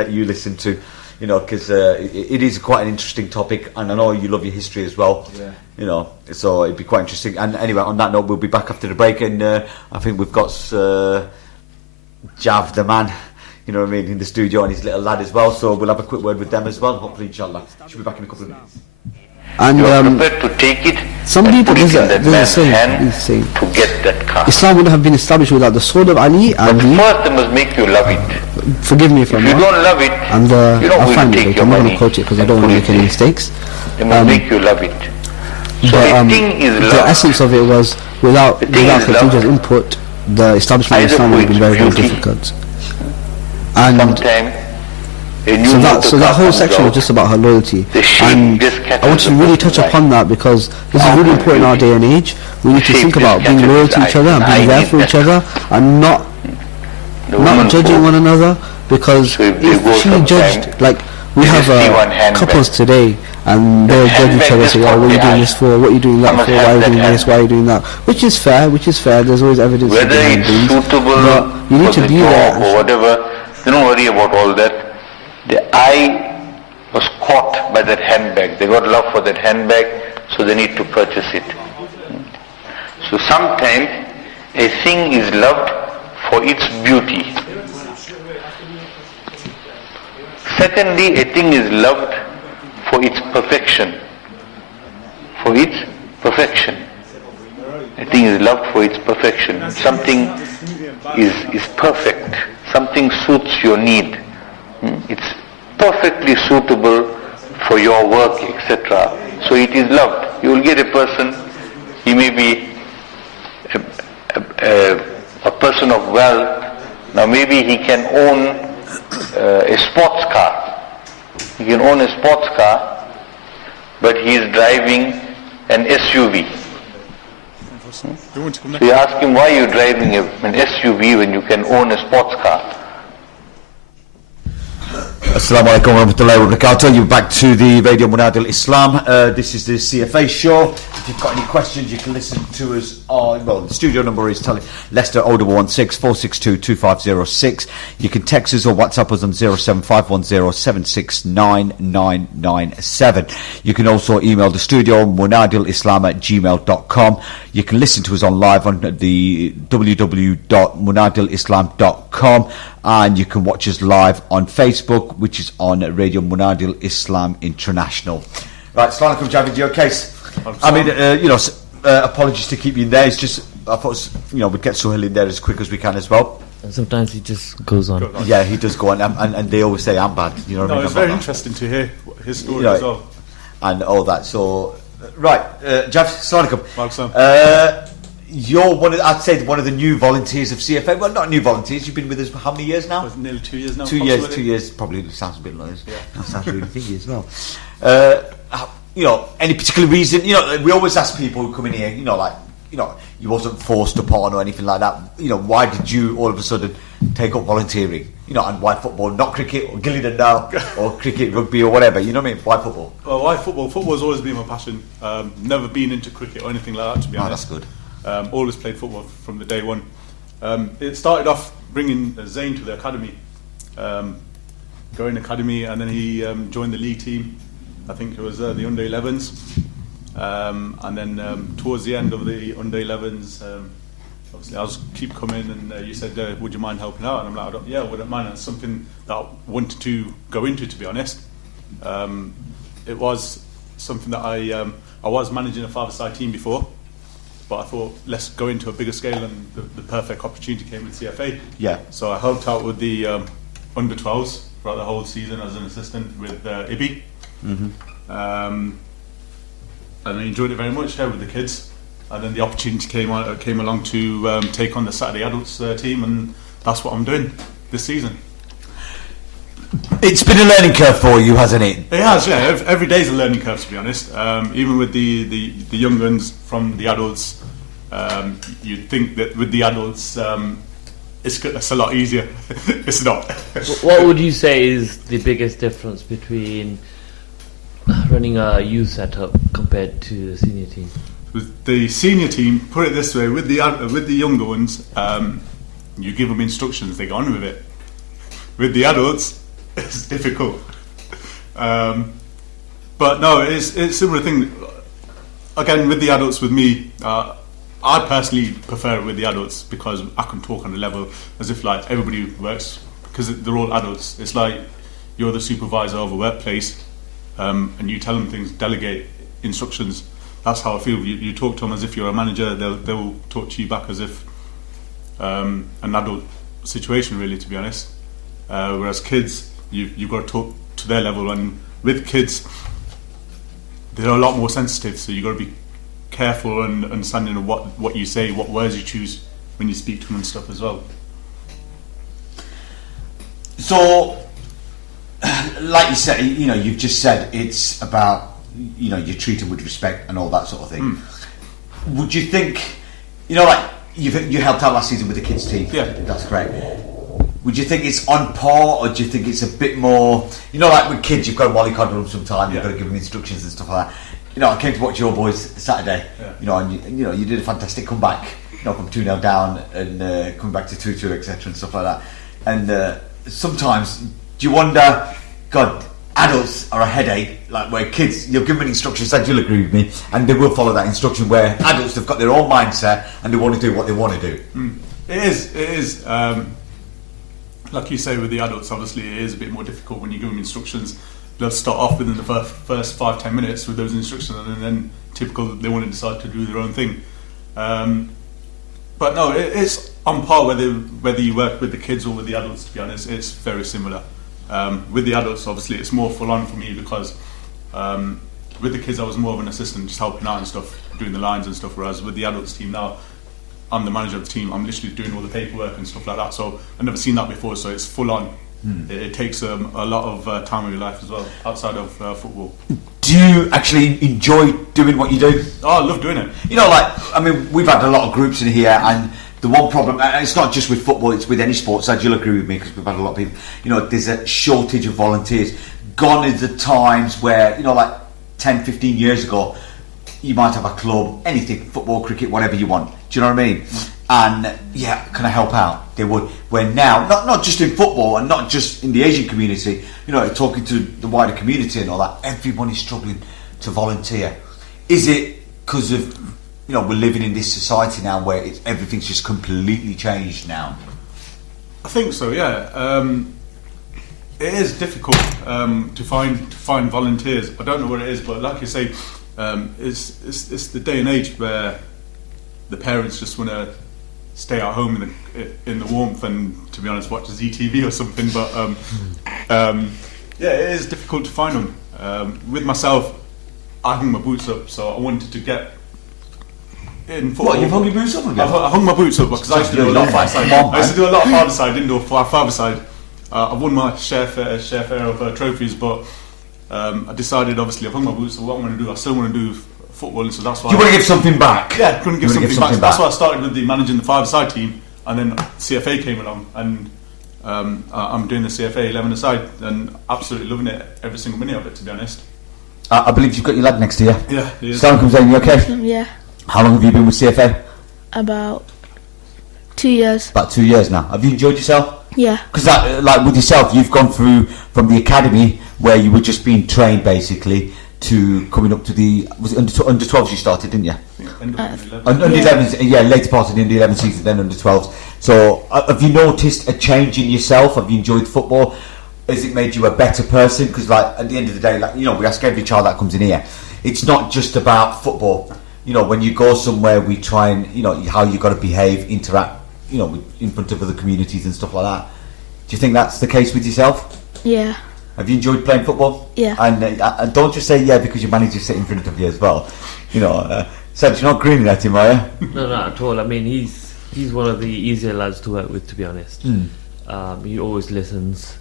let you listen to, because it is quite an interesting topic, and I know you love your history as well. Yeah. So it'd be quite interesting. And anyway, on that note, we'll be back after the break, and I think we've got Jav the man, in the studio, and his little lad as well. So we'll have a quick word with them as well. Hopefully, inshallah, should be back in a couple of minutes. And you are prepared to take it. Somebody put in that man's hand saying, to get that car. Islam would have been established without the sword of Ali. But first, they must make you love it. Forgive me if I'm wrong. If you don't love it, I'll find it. I'm not going to quote it because I don't want to make any mistakes. They must make you love it. So but, the thing is love. The essence of it was without Khadija's input, the establishment of Islam would have been very, very difficult. And so that whole section was just about her loyalty, and I want to really touch upon that because this is really important in our day and age. We need to think about being loyal to each other and being there for each other and not judging one another, because if she judged, like we have couples today and they'll judge each other, say, oh, what are you doing this for, what are you doing that for, why are you doing this, why are you doing that, which is fair, there's always evidence whether it's suitable but you need to be there or whatever. Don't worry about all that. The eye was caught by that handbag. They got love for that handbag, so they need to purchase it. So sometimes a thing is loved for its beauty. Secondly, a thing is loved for its perfection. For its perfection. A thing is loved for its perfection. Something is perfect. Something suits your need. It's perfectly suitable for your work, etc. So it is loved. You will get a person, he may be a person of wealth. Now maybe he can own a sports car. He can own a sports car, but he is driving an SUV. So you ask him, why are you driving an SUV when you can own a sports car? Assalamu alaikum wa rahmatullahi wa barakatuh. You're back to the Radio Munadil Islam. This is the CFA show. If you've got any questions, you can listen to us on, the studio number is Leicester 0116 462 2506. You can text us or WhatsApp us on 07510769997. You can also email the studio, munadilislam@gmail.com. You can listen to us on live on the www.munadilislam.com, and you can watch us live on Facebook, which is on Radio Munadil Islam International. Right, Assalamu alaikum, Javid, you okay? I mean, apologies to keep you in there. It's just, I thought, we'd get Suhail in there as quick as we can as well. And sometimes he just goes on. Yeah, he does go on, and they always say I'm bad. You know what I mean? It's very interesting to hear his story as well. And all that. So, right, Jav, Assalamu alaikum. You're one of the new volunteers of CFA. Well, not new volunteers. You've been with us for how many years now? Nearly 2 years now. 2 years. 2 years. Probably sounds a bit like this. Yeah. That sounds really thingy as well. Any particular reason? We always ask people who come in here. You wasn't forced upon or anything like that. Why did you all of a sudden take up volunteering? And why football, not cricket or Gillidan now, or cricket, rugby or whatever? You know what I mean? Why football? Well, why football? Football's always been my passion. Never been into cricket or anything like that, to be honest. That's good. Always played football from the day one. It started off bringing Zayn to the academy, going academy, and then he joined the league team. I think it was the under 11s, and then towards the end of the under 11s, obviously I was keep coming, and you said, "Would you mind helping out?" And I'm like, "Yeah, I wouldn't mind." It's something that I wanted to go into, to be honest. It was something that I was managing a five-a-side team before. But I thought, let's go into a bigger scale, and the perfect opportunity came with CFA. Yeah. So I helped out with the under 12s throughout the whole season as an assistant with Ibi. Mm-hmm. And I enjoyed it very much with the kids. And then the opportunity came along to take on the Saturday adults team, and that's what I'm doing this season. It's been a learning curve for you, hasn't it? It has, yeah. Every day's a learning curve, to be honest. Even with the young ones from the adults, you'd think that with the adults, it's a lot easier. It's not. What would you say is the biggest difference between running a youth setup compared to the senior team? With the senior team, put it this way: with the younger ones, you give them instructions, they go on with it. With the adults, it's difficult. But no, it's a similar thing. Again, with the adults, with me, I personally prefer it with the adults because I can talk on a level as if like everybody works, because they're all adults. It's like you're the supervisor of a workplace, and you tell them things, delegate instructions. That's how I feel. You talk to them as if you're a manager. They'll talk to you back as if an adult situation, really, to be honest. Whereas kids, you've got to talk to their level, and with kids, they're a lot more sensitive. So you've got to be careful and understanding of what you say, what words you choose when you speak to them and stuff as well. So, like you said, you've just said it's about, you treat them with respect and all that sort of thing. Would you think, like you helped out last season with the kids team? Yeah, that's great. Would you think it's on par, or do you think it's a bit more? Like with kids, you've got to mollycoddle them sometimes. You've got to give them instructions and stuff like that. I came to watch your boys Saturday. Yeah. And you did a fantastic comeback. From 2-0 down and coming back to 2-2, etc. and stuff like that. And sometimes, do you wonder, God, adults are a headache. Like where kids, you'll give them instructions, and you'll agree with me, and they will follow that instruction. Where adults have got their own mindset and they want to do what they want to do. It is. Like you say, with the adults, obviously it is a bit more difficult when you give them instructions. They'll start off within the first 5-10 minutes with those instructions, and then typical they want to decide to do their own thing. But no, it's on par whether you work with the kids or with the adults. To be honest, it's very similar. With the adults, obviously, it's more full on for me because with the kids, I was more of an assistant, just helping out and stuff, doing the lines and stuff. Whereas with the adults team now, I'm the manager of the team. I'm literally doing all the paperwork and stuff like that. So I've never seen that before. So it's full on. It takes a lot of time of your life as well, outside of football. Do you actually enjoy doing what you do? Oh, I love doing it. We've had a lot of groups in here, and the one problem, and it's not just with football, it's with any sport, so you'll agree with me, because we've had a lot of people, there's a shortage of volunteers. Gone is the times where, like 10, 15 years ago, you might have a club, anything, football, cricket, whatever you want. Do you know what I mean? And yeah, can I help out? They would. Where now, not just in football and not just in the Asian community, talking to the wider community and all that, everyone is struggling to volunteer. Is it because of, we're living in this society now where everything's just completely changed now? I think so, yeah. It is difficult to find volunteers. I don't know what it is, but like you say, it's the day and age where the parents just want to stay at home in the warmth and, to be honest, watch ZTV or something. But yeah, it is difficult to find them. With myself, I hung my boots up, so I wanted to get in football. What, you've hung your boots up again? I hung my boots up because I used to do a lot of five-side. I used to do a lot of five-side, didn't do a five-side. I've won my share of trophies, but I decided, obviously, I've hung my boots, so what I'm going to do, I still want to do football, and so that's why. You want to give something back? Yeah, I'm going to give something back. That's why I started with managing the five-a-side team, and then CFA came along, and I'm doing the CFA 11-a-side, and absolutely loving it, every single minute of it, to be honest. I believe you've got your lad next to you. Yeah, he is. Stan comes in, you okay? Yeah. How long have you been with CFA? About 2 years. About 2 years now. Have you enjoyed yourself? Yeah. Because like with yourself, you've gone through from the academy where you were just being trained basically to coming up to the, was it under 12s you started, didn't you? Under 11. Under 11s, yeah, later part of the under 11 season, then under 12s. So have you noticed a change in yourself? Have you enjoyed football? Has it made you a better person? because like at the end of the day, like, we ask every child that comes in here, it's not just about football. When you go somewhere, we try and how you got to behave, interact, in front of other communities and stuff like that. Do you think that's the case with yourself? Yeah. Have you enjoyed playing football? Yeah. And don't just say yeah because your manager sitting in front of you as well. Seb, you're not grinning at him, are you? No, not at all. I mean, he's one of the easier lads to work with, to be honest. He always listens.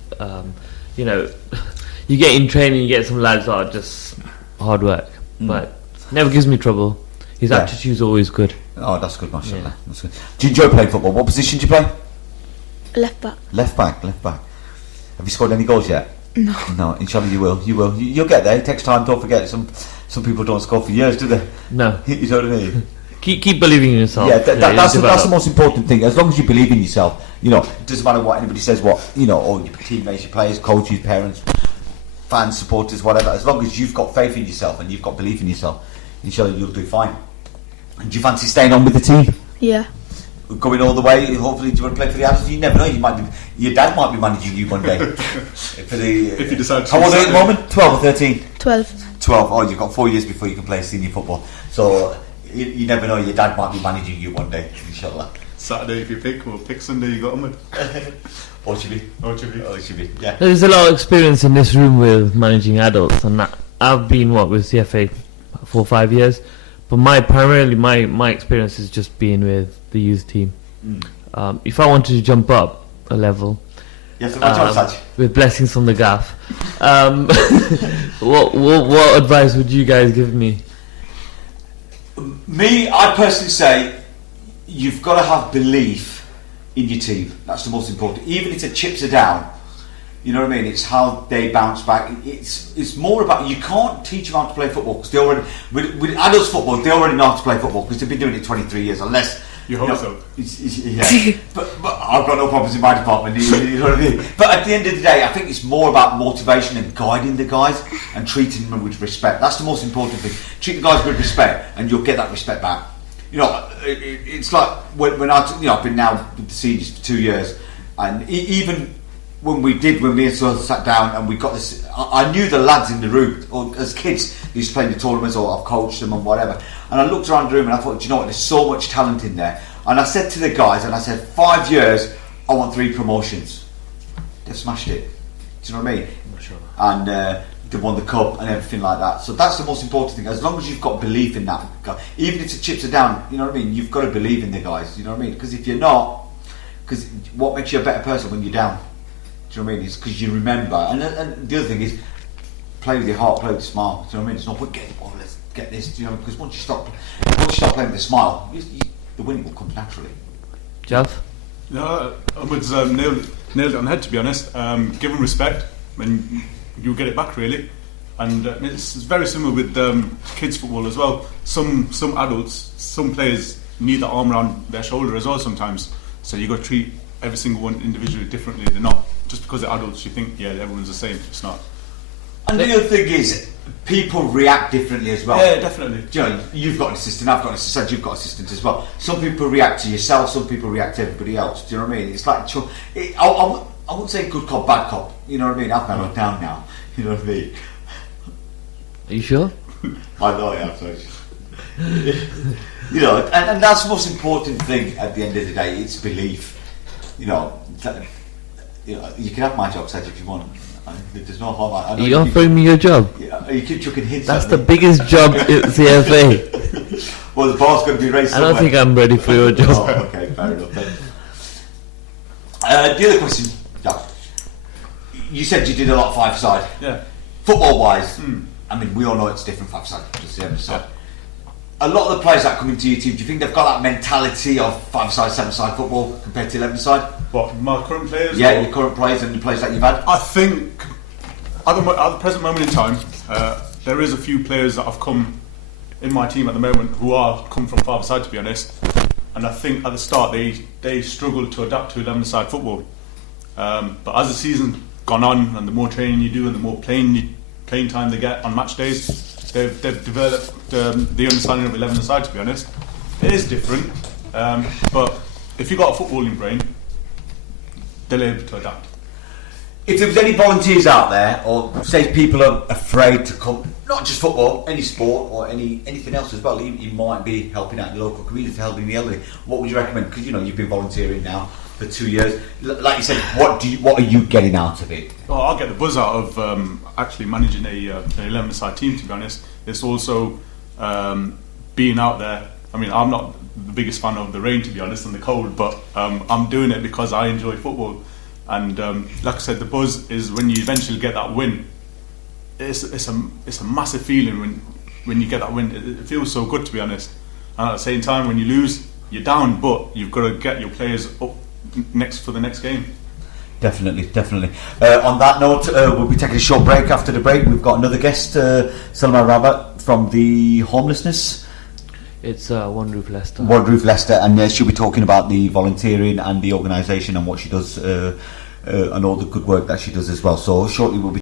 You get in training, you get some lads that are just hard work, but never gives me trouble. His attitude's always good. Oh, that's good, mashallah. Yeah. That's good. Do you enjoy playing football? What position do you play? Left back. Left back. Have you scored any goals yet? No. No, inshallah you will. You'll get there. It takes time. Don't forget, some people don't score for years, do they? No. You know what I mean? keep believing in yourself. Yeah, you'll that's the develop. most important thing. As long as you believe in yourself, you know, it doesn't matter what anybody says, what, you know, or your teammates, your players, coaches, parents, fans, supporters, whatever. As long as you've got faith in yourself and you've got belief in yourself, inshallah you'll do fine. And do you fancy staying on with the team? Yeah. Going all the way, hopefully, do you want to play for the adults? You never know, your dad might be managing you one day. If you decide to. How old are you at the moment? 12 or 13? 12. 12. Oh, you've got 4 years before you can play senior football. So you never know, your dad might be managing you one day, inshallah. Saturday if you pick, or pick Sunday you got on with. Or should be. Or it should be. Oh, it should be. Yeah. There's a lot of experience in this room with managing adults, and that I've been with CFA 4 or 5 years, but primarily my experience is just being with the youth team. If I wanted to jump up a level, Yes, Sajid. with blessings from the gaff, what advice would you guys give me? Me, I personally say you've got to have belief in your team. That's the most important. Even if the chips are down, you know what I mean? It's how they bounce back. It's more about, you can't teach them how to play football because they already, with adults football, they already know how to play football because they've been doing it 23 years, unless. You hope so. Yeah. but I've got no problems in my department. You know what I mean? But at the end of the day, I think it's more about motivation and guiding the guys and treating them with respect. That's the most important thing. Treat the guys with respect, and you'll get that respect back. You know, it's like when I've been now with the seniors for 2 years, and even when me and Sol sat down and we got this, I knew the lads in the room, or as kids, they used to play in the tournaments, or I've coached them and whatever. And I looked around the room and I thought, do you know what? There's so much talent in there. And I said to the guys, and I said, 5 years, I want 3 promotions. They've smashed it. Do you know what I mean? Sure. And they won the cup and everything like that. So that's the most important thing. As long as you've got belief in that, even if the chips are down, you know what I mean? You've got to believe in the guys. You know what I mean? Because if you're not, because what makes you a better person when you're down? Do you know what I mean? It's because you remember. And the other thing is, play with your heart, play with a smile. Do you know what I mean? It's not put let's get this. You know, because once you start playing with a smile, the winning will come naturally. Jeff? No, Ahmed's nailed it on the head, to be honest. Give them respect, and you'll get it back, really. And it's very similar with kids football as well. Some adults, some players need the arm around their shoulder as well sometimes. So you got to treat every single one individually differently. They're not just because they're adults. You think everyone's the same. It's not. And the other thing is, people react differently as well. Yeah, definitely. Do you know, you've got an assistant, I've got an assistant, you've got an assistant as well. Some people react to yourself, some people react to everybody else. Do you know what I mean? It's like, I wouldn't say good cop, bad cop. You know what I mean? I've narrowed it down now. You know what I mean? Are you sure? I know I am, so you know, and that's the most important thing at the end of the day. It's belief. You know, you can have my job set if you want. There's no harm. I know You're offering me your job? Yeah, you keep chucking hints. That's at the me. biggest job at CFA. Well, the bar's going to be raised I don't think I'm ready for your job. Oh, okay, fair enough then. The other question, you said you did a lot of five-side. Yeah. Football-wise, I mean, we all know it's different five-side to 7-side. A lot of the players that come into your team, do you think they've got that mentality of 5-side, 7-side football compared to 11-side? What, my current players? Yeah, your current players and the players that you've had? I think at the present moment in time, there is a few players that have come in my team at the moment who are come from 5-side, to be honest. And I think at the start they struggled to adapt to 11-side football. But as the season's gone on and the more training you do and the more playing time they get on match days, they've developed the understanding of 11-side, to be honest. It is different, but if you've got a footballing brain, they're able to adapt. If there was any volunteers out there, or say people are afraid to come, not just football, any sport or anything else as well, you might be helping out the local community, helping the elderly, what would you recommend? Because you've been volunteering now for 2 years. Like you said, what are you getting out of it? Oh, I'll get the buzz out of actually managing an 11-side team, to be honest. It's also being out there. I mean, I'm not the biggest fan of the rain, to be honest, and the cold, but I'm doing it because I enjoy football. And like I said, the buzz is when you eventually get that win. It's a massive feeling when you get that win. It feels so good, to be honest. And at the same time, when you lose, you're down, but you've got to get your players up next for the next game. Definitely. On that note, we'll be taking a short break. After the break, we've got another guest, Salman Rabat from the homelessness. It's One Roof Leicester. One Roof Leicester, and she'll be talking about the volunteering and the organisation and what she does and all the good work that she does as well. So shortly we'll be